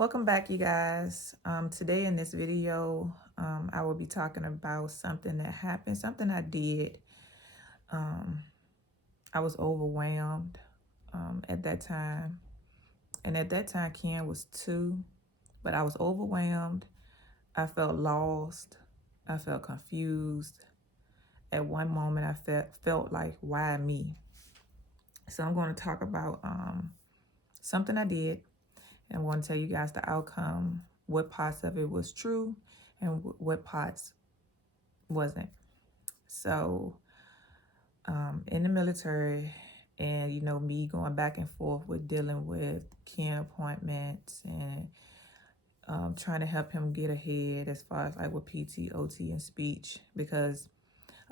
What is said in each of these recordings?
Welcome back, you guys. Today in this video, I will be talking about something that happened, something I did. Um, I was overwhelmed at that time. And at that time, Ken was 2, but I was overwhelmed. I felt lost. I felt confused. At one moment, I felt like, why me? So I'm going to talk about something I did, and I want to tell you guys the outcome, what parts of it was true and what parts wasn't. So in the military, and me going back and forth with dealing with kin appointments and trying to help him get ahead as far as like with PT, OT, and speech, because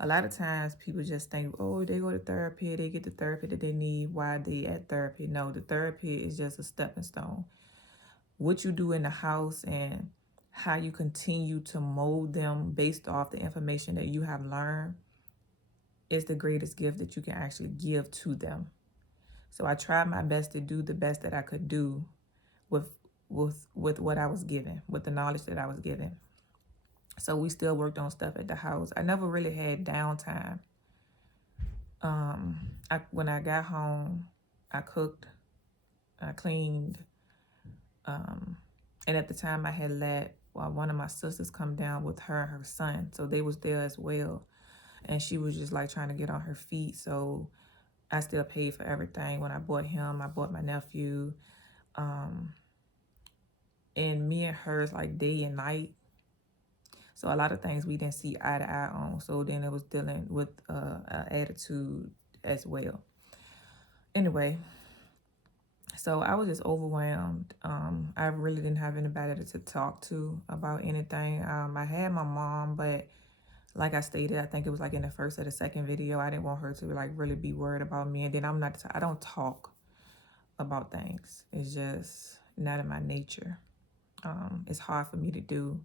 a lot of times people just think, oh, they go to therapy, they get the therapy that they need. Why are they at therapy? No, the therapy is just a stepping stone. What you do in the house and how you continue to mold them based off the information that you have learned is the greatest gift that you can actually give to them. So I tried my best to do the best that I could do with what I was given, with the knowledge that I was given. So we still worked on stuff at the house. I never really had downtime. When I got home, I cooked, I cleaned, and at the time I had let one of my sisters come down with her and her son, so they was there as well, and she was just like trying to get on her feet. So I still paid for everything. When I bought him, I bought my nephew, and me and her is like day and night. So a lot of things we didn't see eye to eye on. So then it was dealing with attitude as well. Anyway, so I was just overwhelmed. I really didn't have anybody to talk to about anything. I had my mom, but like I stated, I think it was like in the first or the second video, I didn't want her to like really be worried about me. And then I don't talk about things. It's just not in my nature. It's hard for me to do.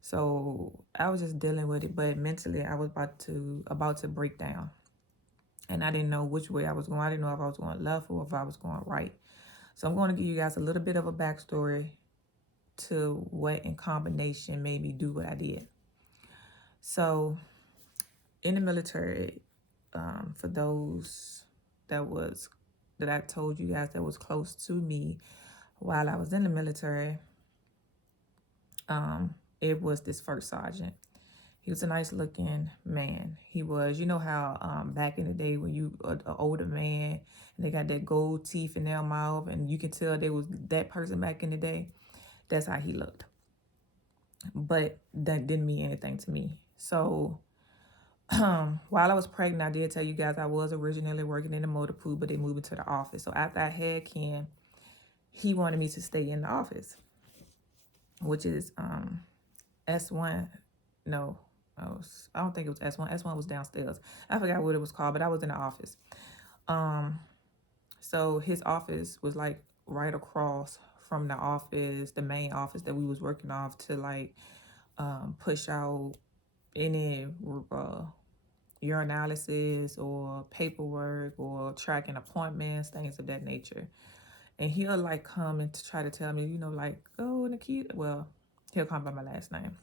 So I was just dealing with it, but mentally I was about to break down. And I didn't know which way I was going. I didn't know if I was going left or if I was going right. So I'm going to give you guys a little bit of a backstory to what in combination made me do what I did. So in the military, for those that I told you guys that was close to me while I was in the military, it was this first sergeant. He was a nice looking man. He was, you know how back in the day when you an older man and they got that gold teeth in their mouth and you can tell they was that person back in the day. That's how he looked. But that didn't mean anything to me. So while I was pregnant, I did tell you guys I was originally working in the motor pool, but they moved into the office. So after I had Ken, he wanted me to stay in the office, which is S1. No, I don't think it was S1. S1 was downstairs. I forgot what it was called, but I was in the office. So his office was like right across from the office, the main office that we was working off to like push out any urinalysis or paperwork or tracking appointments, things of that nature. And he'll like come and try to tell me, like, oh, Nikita. Well, he'll call by my last name.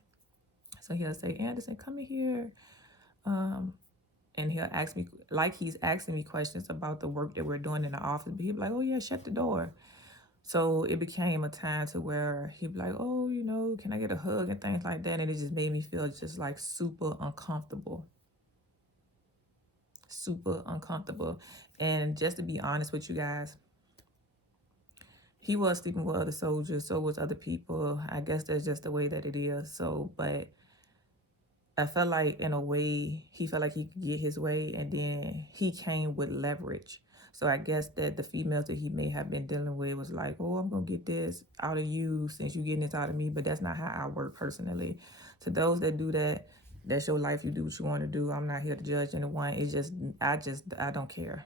So he'll say, Anderson, come in here. And he'll ask me, like he's asking me questions about the work that we're doing in the office. But he'll be like, oh, yeah, shut the door. So it became a time to where he'd be like, oh, can I get a hug and things like that. And it just made me feel just like super uncomfortable. Super uncomfortable. And just to be honest with you guys, he was sleeping with other soldiers. So was other people. I guess that's just the way that it is. So, but I felt like in a way, he felt like he could get his way, and then he came with leverage. So I guess that the females that he may have been dealing with was like, oh, I'm going to get this out of you since you're getting this out of me. But that's not how I work personally. To those that do that, that's your life. You do what you want to do. I'm not here to judge anyone. It's just, I don't care.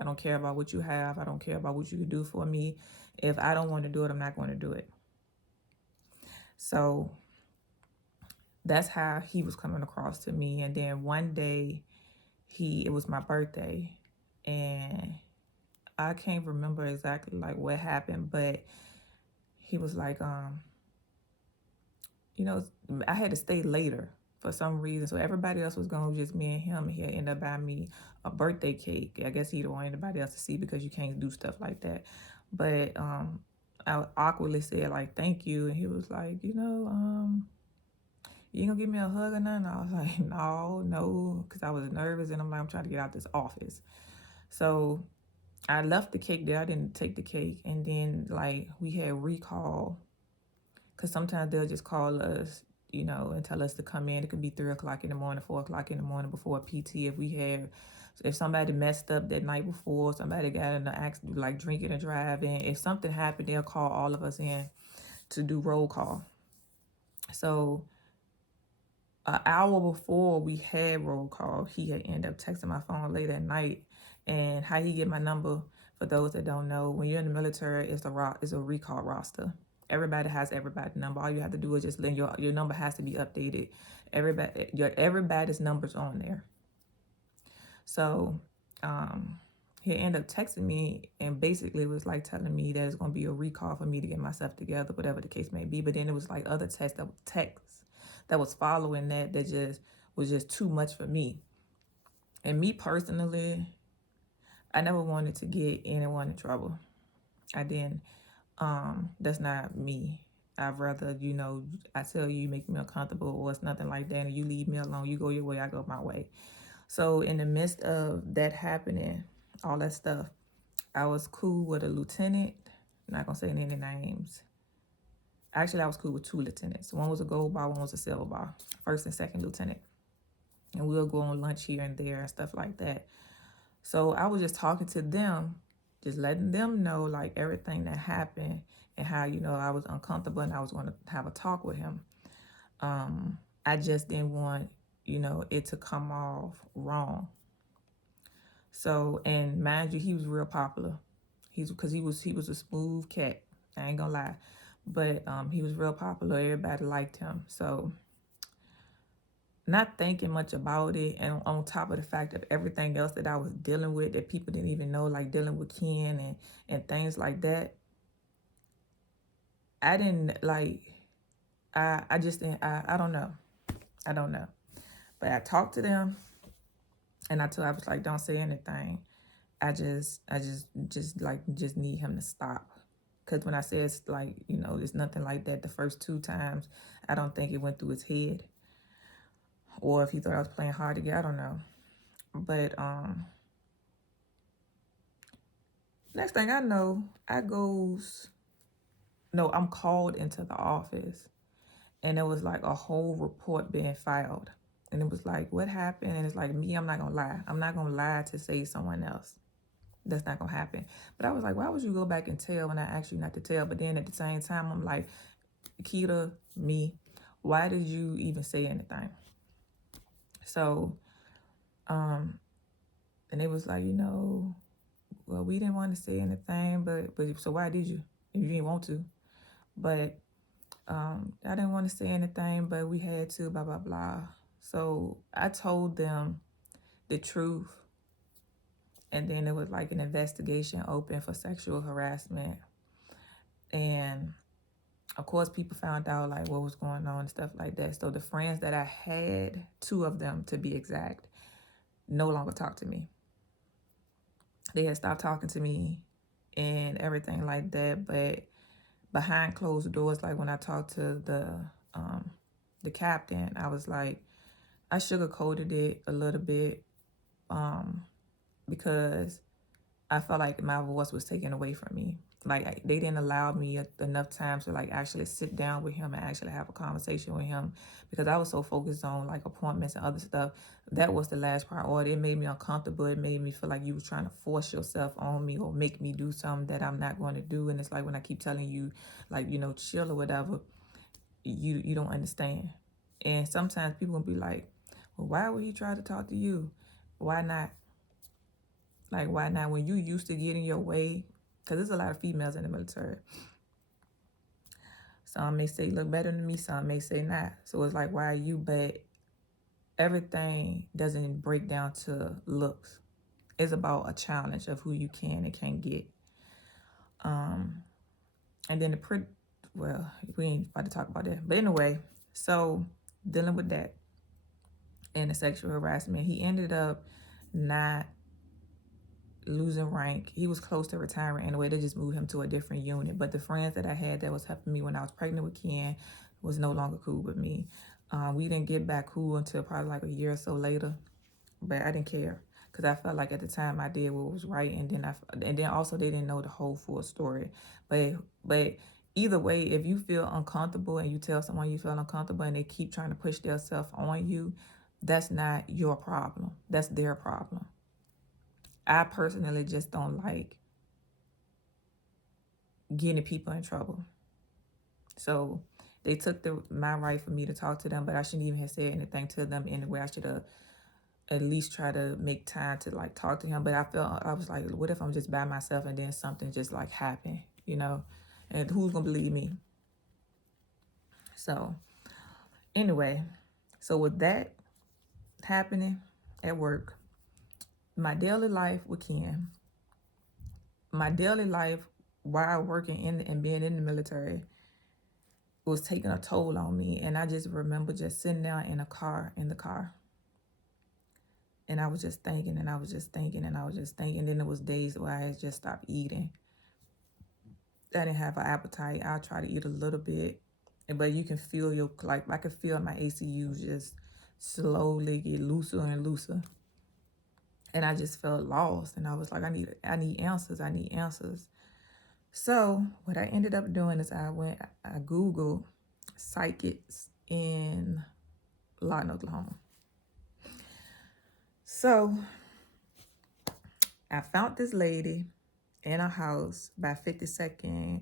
I don't care about what you have. I don't care about what you can do for me. If I don't want to do it, I'm not going to do it. So that's how he was coming across to me. And then one day, it was my birthday, and I can't remember exactly like what happened, but he was like, you know, I had to stay later for some reason. So everybody else was going, just me and him. He had ended up buying me a birthday cake. I guess he didn't want anybody else to see because you can't do stuff like that. But I awkwardly said like, thank you. And he was like, you ain't gonna give me a hug or nothing? I was like, no, because I was nervous and I'm like, I'm trying to get out this office. So I left the cake there. I didn't take the cake. And then like we had recall, because sometimes they'll just call us, and tell us to come in. It could be 3 o'clock in the morning, 4 o'clock in the morning before a PT. If somebody messed up that night before, somebody got in an accident, like drinking and driving. If something happened, they'll call all of us in to do roll call. So an hour before we had roll call, he had ended up texting my phone late at night. And how he get my number, for those that don't know, when you're in the military, it's a recall roster. Everybody has everybody's number. All you have to do is just let your number has to be updated. Everybody's number's on there. So he ended up texting me and basically was like telling me that it's gonna be a recall for me to get myself together, whatever the case may be. But then it was like other texts that was following that was just too much for me. And me personally, I never wanted to get anyone in trouble. I didn't. That's not me. I'd rather, I tell you make me uncomfortable or it's nothing like that, and you leave me alone. You go your way, I go my way. So in the midst of that happening, all that stuff, I was cool with a lieutenant. I'm not gonna say any names. Actually, I was cool with 2 lieutenants. One was a gold bar, one was a silver bar, first and second lieutenant. And we'll go on lunch here and there and stuff like that. So I was just talking to them, just letting them know like everything that happened and how, I was uncomfortable and I was going to have a talk with him. I just didn't want, it to come off wrong. So, and mind you, he was real popular. Because he was a smooth cat. I ain't gonna lie. But he was real popular. Everybody liked him. So not thinking much about it, and on top of the fact of everything else that I was dealing with that people didn't even know, like dealing with Ken and things like that, I didn't like, I just didn't, I don't know. I don't know. But I talked to them and I was like, don't say anything. I just need him to stop. Because when I said it's like, there's nothing like that the first 2 times, I don't think it went through his head. Or if he thought I was playing hard to get, I don't know. But next thing I know, I'm called into the office. And it was like a whole report being filed. And it was like, what happened? And it's like, me, I'm not going to lie. I'm not going to lie to save someone else. That's not going to happen. But I was like, why would you go back and tell when I asked you not to tell? But then at the same time, I'm like, Keita, me, why did you even say anything? So, and it was like, well, we didn't want to say anything, but so why did you? If you didn't want to. But I didn't want to say anything, but we had to, blah, blah, blah. So I told them the truth. And then it was like an investigation open for sexual harassment. And of course, people found out like what was going on and stuff like that. So the friends that I had, 2 of them to be exact, no longer talk to me. They had stopped talking to me and everything like that. But behind closed doors, like when I talked to the captain, I was like, I sugarcoated it a little bit because I felt like my voice was taken away from me. Like they didn't allow me enough time to like actually sit down with him and actually have a conversation with him because I was so focused on like appointments and other stuff. That was the last priority. It made me uncomfortable. It made me feel like you were trying to force yourself on me or make me do something that I'm not going to do. And it's like when I keep telling you like, chill or whatever, you don't understand. And sometimes people will be like, well, why would he try to talk to you? Why not? Like, why not? When you used to get in your way, because there's a lot of females in the military. Some may say look better than me, some may say not. So it's like, why are you? But everything doesn't break down to looks. It's about a challenge of who you can and can't get. And then well, we ain't about to talk about that. But anyway, so dealing with that and the sexual harassment, he ended up not losing rank. He was close to retiring anyway. They just moved him to a different unit. But the friends that I had that was helping me when I was pregnant with Ken was no longer cool with me. We didn't get back cool until probably like a year or so later. But I didn't care because I felt like at the time I did what was right, and then also they didn't know the whole full story. But either way, if you feel uncomfortable and you tell someone you feel uncomfortable and they keep trying to push their stuff on you, that's not your problem. That's their problem. I personally just don't like getting people in trouble. So they took my right for me to talk to them, but I shouldn't even have said anything to them anyway. I should have at least try to make time to like talk to him. But I was like, what if I'm just by myself and then something just like happened, you know? And who's gonna believe me? So anyway, so with that happening at work, my daily life with Ken, my daily life while working in and being in the military was taking a toll on me. And I just remember just sitting down in the car. And I was just thinking, and I was just thinking, and I was just thinking. Then there was days where I had just stopped eating. I didn't have an appetite. I'll try to eat a little bit. But you can feel I could feel my ACUs just slowly get looser and looser. And I just felt lost. And I was like, I need answers. I need answers. So what I ended up doing is I Googled psychics in Lawton, Oklahoma. So I found this lady in a house by 52nd,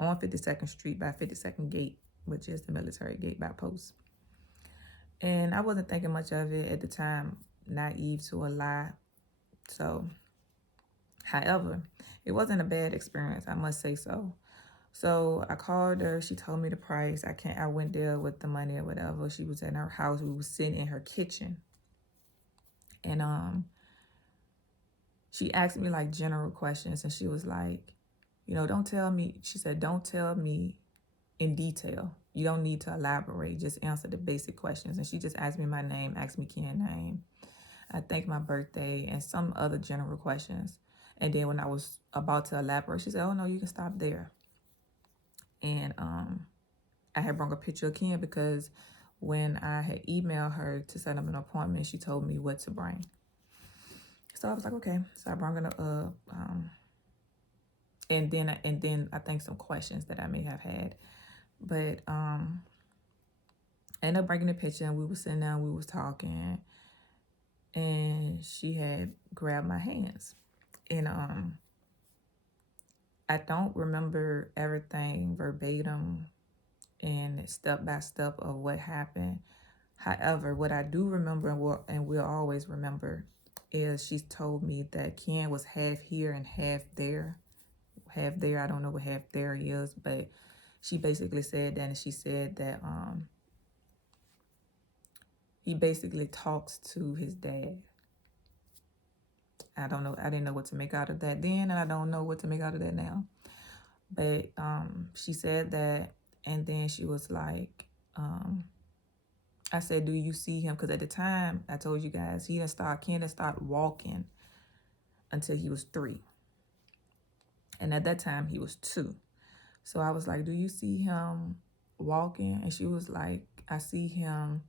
on 52nd Street by 52nd Gate, which is the military gate by post. And I wasn't thinking much of it at the time, naive to a lie. So, however, it wasn't a bad experience, I must say so. So I called her. She told me the price. I went there with the money or whatever. She was in her house. We were sitting in her kitchen. And she asked me like general questions, and she was like, don't tell me. She said, don't tell me in detail. You don't need to elaborate. Just answer the basic questions. And she just asked me my name, asked me Ken's name, I think my birthday, and some other general questions. And then when I was about to elaborate, she said, oh no, you can stop there. And I had brought a picture of Ken because when I had emailed her to set up an appointment, she told me what to bring. So I was like, okay. So I brought it up, and then I think some questions that I may have had, but I ended up bringing the picture, and we were sitting down, we was talking, and she had grabbed my hands, and I don't remember everything verbatim and step by step of what happened. However, what I do remember and will always remember is she told me that Ken was half here and half there. Half there, I don't know what half there is, but she basically said that, and she said that he basically talks to his dad. I don't know. I didn't know what to make out of that then, and I don't know what to make out of that now. But she said that, and then she was like, I said, do you see him? Because at the time, I told you guys, Ken didn't start walking until he was 3. And at that time, he was 2. So I was like, do you see him walking? And she was like, I see him.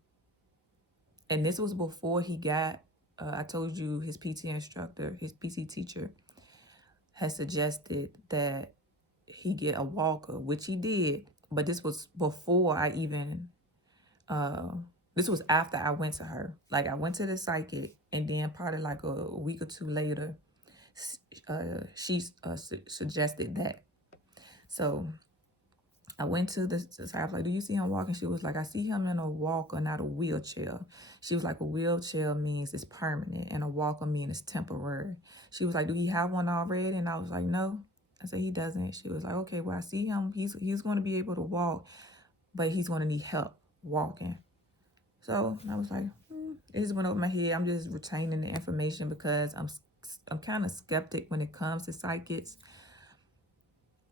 And this was before he got, I told you his PT instructor, his PT teacher had suggested that he get a walker, which he did. But this was before I even, this was after I went to her. Like I went to the psychic, and then probably like a week or 2 later, she suggested that. So I went to the side. I was like, do you see him walking? She was like, I see him in a walker, not a wheelchair. She was like, a wheelchair means it's permanent, and a walker means it's temporary. She was like, do he have one already? And I was like, no. I said, he doesn't. She was like, okay, well, I see him. He's going to be able to walk, but he's going to need help walking. So I was like, it just went over my head. I'm just retaining the information because I'm kind of skeptic when it comes to psychics.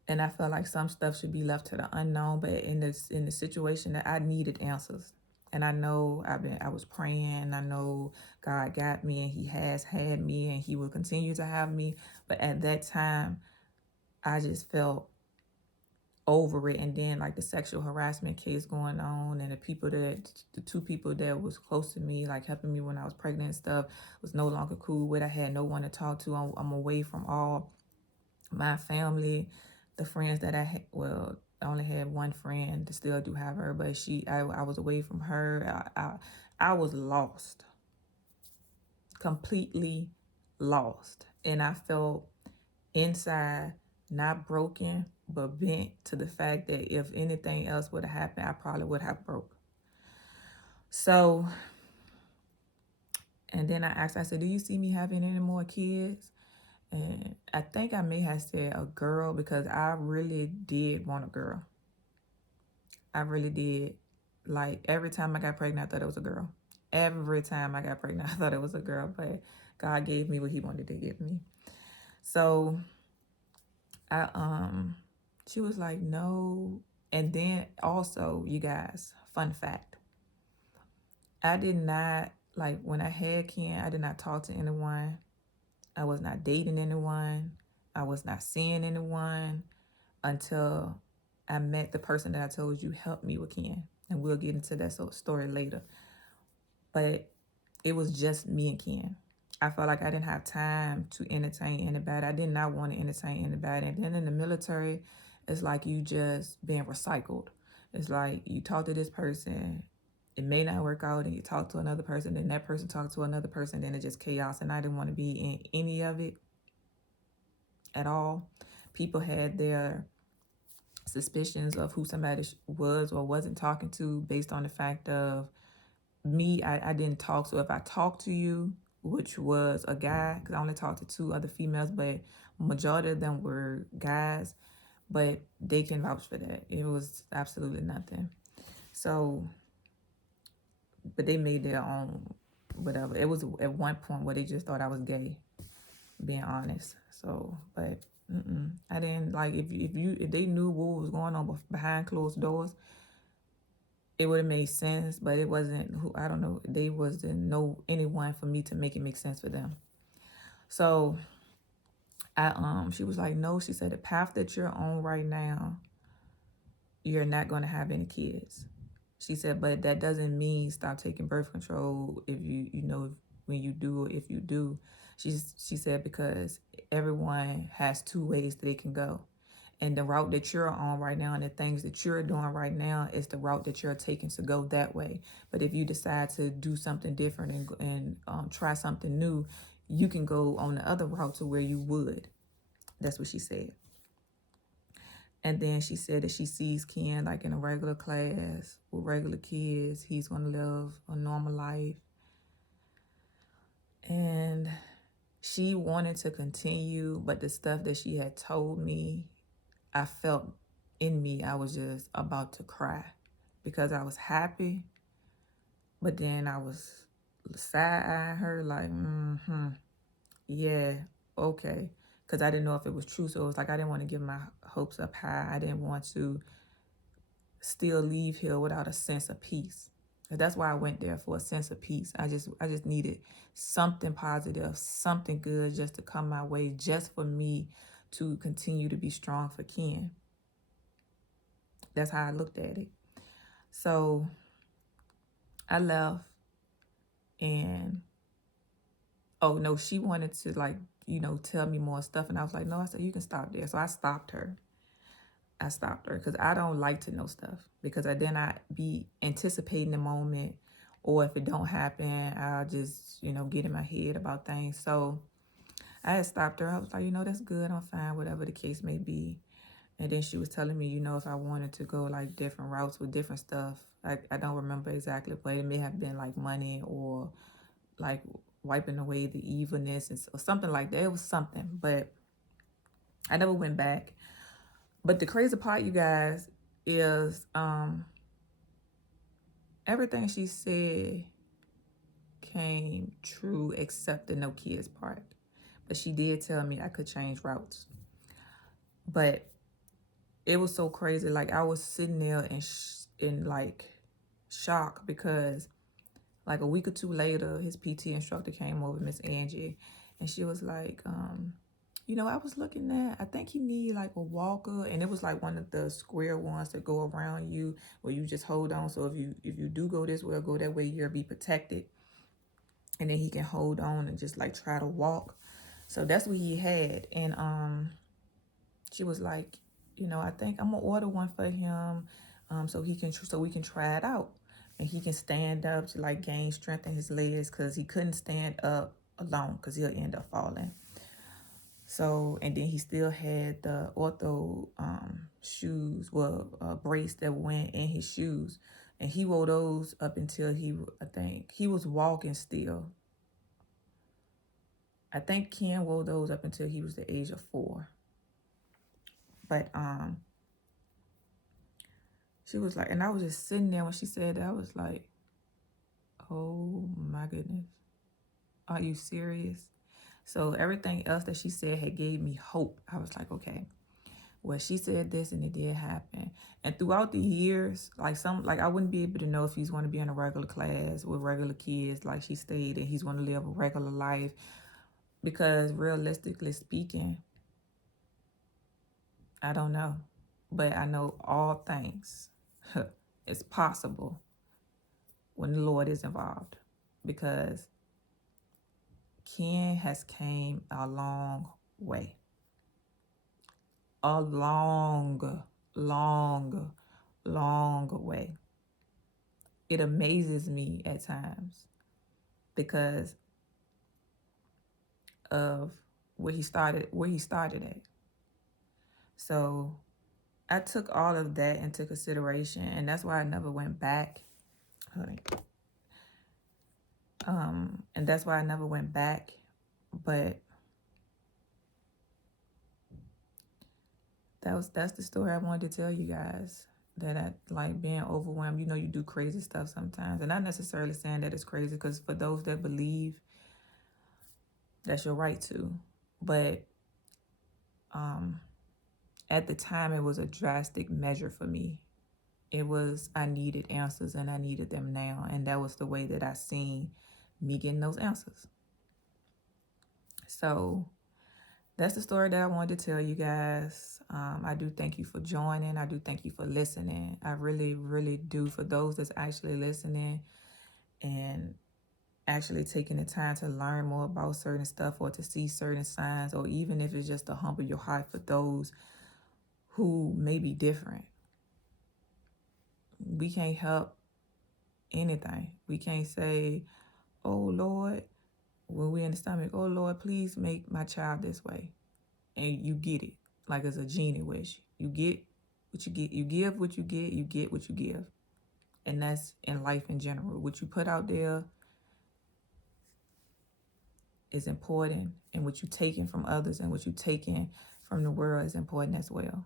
And I felt like some stuff should be left to the unknown, but in the situation that I needed answers. And I know I was praying. I know God got me and he has had me and he will continue to have me. But at that time, I just felt over it. And then like the sexual harassment case going on, and the two people that was close to me, like helping me when I was pregnant and stuff, was no longer cool with. I had no one to talk to. I'm away from all my family, the friends that I had. Well, I only had one friend, still do have her, but I was away from her. I was lost, completely lost. And I felt inside not broken, but bent to the fact that if anything else would have happened, I probably would have broke. So, and then I said, do you see me having any more kids? And I think I may have said a girl because I really did want a girl. I really did. Like every time I got pregnant, I thought it was a girl. Every time I got pregnant, I thought it was a girl, but God gave me what he wanted to give me. So I she was like, no. And then also, you guys, fun fact. I did not, like when I had Ken, I did not talk to anyone. I was not dating anyone. I was not seeing anyone until I met the person that I told you helped me with Ken. And we'll get into that story later. But it was just me and Ken. I felt like I didn't have time to entertain anybody. I did not want to entertain anybody. And then in the military, it's like you just being recycled. It's like you talk to this person, it may not work out, and you talk to another person, and that person talked to another person, then it's just chaos. And I didn't want to be in any of it at all. People had their suspicions of who somebody was or wasn't talking to based on the fact of me. I didn't talk. So if I talked to you, which was a guy, because I only talked to two other females, but majority of them were guys, but they can vouch for that. It was absolutely nothing. So, but they made their own whatever. It was at one point where they just thought I was gay, being honest. So, but I didn't like if they knew what was going on behind closed doors, it would have made sense, but it wasn't who, I don't know, they wasn't know anyone for me to make it make sense for them. So she was like, no, she said the path that you're on right now, you're not going to have any kids. She said, but that doesn't mean stop taking birth control if you know when you do or if you do. She said because everyone has two ways that they can go. And the route that you're on right now and the things that you're doing right now is the route that you're taking to go that way. But if you decide to do something different and try something new, you can go on the other route to where you would. That's what she said. And then she said that she sees Ken like in a regular class with regular kids. He's going to live a normal life. And she wanted to continue, but the stuff that she had told me, I felt in me, I was just about to cry because I was happy, but then I was side-eyeing her like, yeah, okay. Because I didn't know if it was true. So it was like I didn't want to give my hopes up high. I didn't want to still leave here without a sense of peace. That's why I went there, for a sense of peace. I just needed something positive, something good just to come my way, just for me to continue to be strong for Ken. That's how I looked at it. So I left, and oh no, she wanted to tell me more stuff, and I was like, no, I said, you can stop there. So I stopped her because I don't like to know stuff, because then I be anticipating the moment, or if it don't happen, I'll just, get in my head about things. So I had stopped her. I was like, that's good. I'm fine, whatever the case may be. And then she was telling me, if I wanted to go like different routes with different stuff. I don't remember exactly, but it may have been like money or like wiping away the evilness or something like that. It was something, but I never went back. But the crazy part, you guys, is everything she said came true except the no kids part. But she did tell me I could change routes. But it was so crazy. Like I was sitting there in like shock because like a week or two later, his PT instructor came over, Miss Angie, and she was like, I was looking at, I think you need like a walker, and it was like one of the square ones that go around you where you just hold on. So if you do go this way or go that way, you'll be protected, and then he can hold on and just like try to walk. So that's what he had, and she was like, I think I'm gonna order one for him, so we can try it out, and he can stand up to like gain strength in his legs because he couldn't stand up alone because he'll end up falling. So and then he still had the ortho shoes, well, brace that went in his shoes, and he wore those up until I think he was walking still. I think Ken wore those up until he was the age of 4. But she was like, and I was just sitting there when she said that. I was like, oh my goodness, are you serious? So everything else that she said had gave me hope. I was like, okay, well, she said this and it did happen. And throughout the years, like I wouldn't be able to know if he's going to be in a regular class with regular kids, like she stated, he's going to live a regular life. Because realistically speaking, I don't know. But I know all things it's possible when the Lord is involved, because Ken has came a long way. A long, long, long way. It amazes me at times because of where he started at. So I took all of that into consideration, and that's why I never went back. And that's why I never went back. But that's the story I wanted to tell you guys. That I like being overwhelmed. You do crazy stuff sometimes, and not necessarily saying that it's crazy, because for those that believe, that's your right to. But at the time, it was a drastic measure for me. It was, I needed answers, and I needed them now, and that was the way that I seen me getting those answers. So that's the story that I wanted to tell you guys. I do thank you for joining. I do thank you for listening. I really, really do. For those that's actually listening and actually taking the time to learn more about certain stuff, or to see certain signs, or even if it's just to humble your heart for those who may be different. We can't help anything. We can't say, oh Lord, when we're in the stomach, oh Lord, please make my child this way. And you get it. Like it's a genie wish. You get what you get. You give what you get what you give. And that's in life in general. What you put out there is important, and what you taking from others and what you taking from the world is important as well.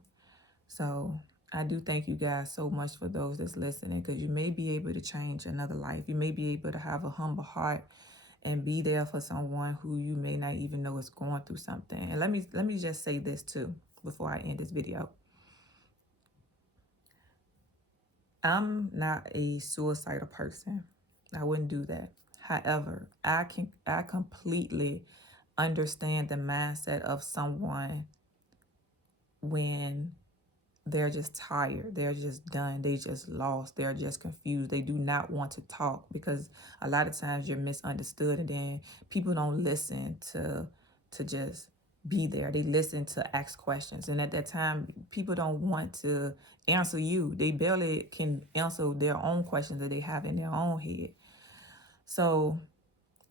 So I do thank you guys so much for those that's listening, because you may be able to change another life. You may be able to have a humble heart and be there for someone who you may not even know is going through something. And let me just say this too before I end this video. I'm not a suicidal person. I wouldn't do that. However, I completely understand the mindset of someone when they're just tired, they're just done, they just lost, they're just confused, they do not want to talk, because a lot of times you're misunderstood, and then people don't listen to just be there. They listen to ask questions, and at that time people don't want to answer you. They barely can answer their own questions that they have in their own head. So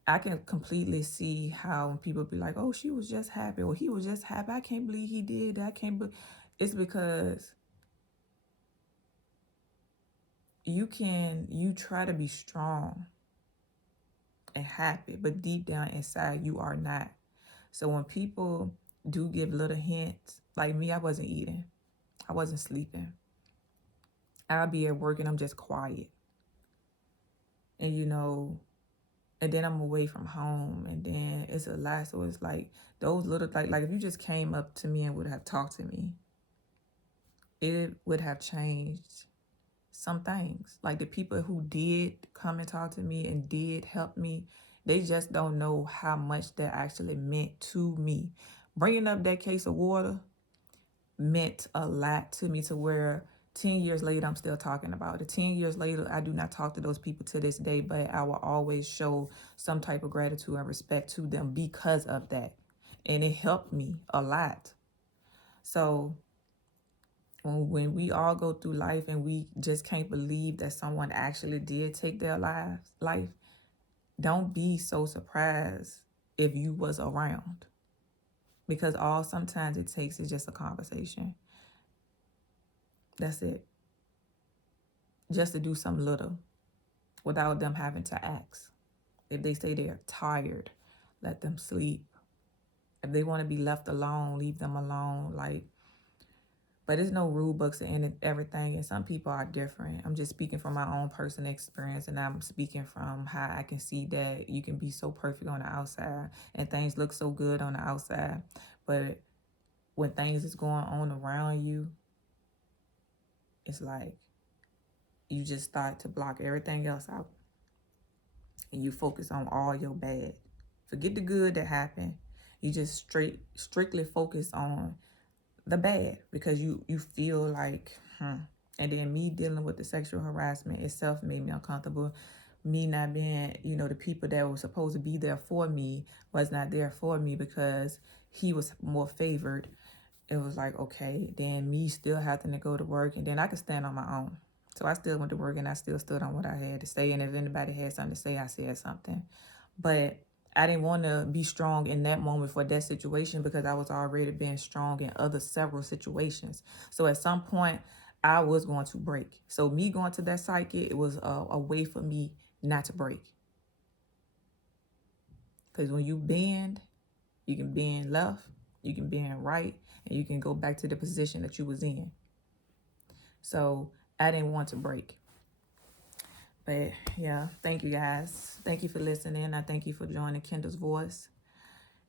I can completely see how people be like, oh, she was just happy, or he was just happy, I can't believe he did that, I can't believe. It's because you try to be strong and happy, but deep down inside you are not. So when people do give little hints, like me, I wasn't eating, I wasn't sleeping, I'll be at work and I'm just quiet, and and then I'm away from home, and then it's a lot. So it's like those little, like if you just came up to me and would have talked to me, it would have changed some things. Like the people who did come and talk to me and did help me, they just don't know how much that actually meant to me. Bringing up that case of water meant a lot to me, to where 10 years later, I'm still talking about it. 10 years later, I do not talk to those people to this day, but I will always show some type of gratitude and respect to them because of that. And it helped me a lot. So when we all go through life and we just can't believe that someone actually did take their life, don't be so surprised if you was around. Because all sometimes it takes is just a conversation. That's it. Just to do something little without them having to ask. If they say they're tired, let them sleep. If they want to be left alone, leave them alone. But there's no rule books and everything, and some people are different. I'm just speaking from my own personal experience, and I'm speaking from how I can see that you can be so perfect on the outside and things look so good on the outside, but when things is going on around you, it's like you just start to block everything else out, and you focus on all your bad. Forget the good that happened. You just strictly focus on the bad because you feel like, And then me dealing with the sexual harassment itself made me uncomfortable. Me not being, the people that were supposed to be there for me was not there for me because he was more favored. It was like, okay, then me still having to go to work, and then I could stand on my own. So I still went to work and I still stood on what I had to say. And if anybody had something to say, I said something. But I didn't want to be strong in that moment for that situation because I was already being strong in other several situations. So at some point, I was going to break. So me going to that psychic, it was a way for me not to break. Because when you bend, you can bend left, you can bend right, and you can go back to the position that you was in. So I didn't want to break. But yeah, thank you guys. Thank you for listening. I thank you for joining Kendall's voice.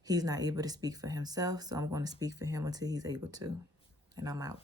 He's not able to speak for himself, so I'm going to speak for him until he's able to. And I'm out.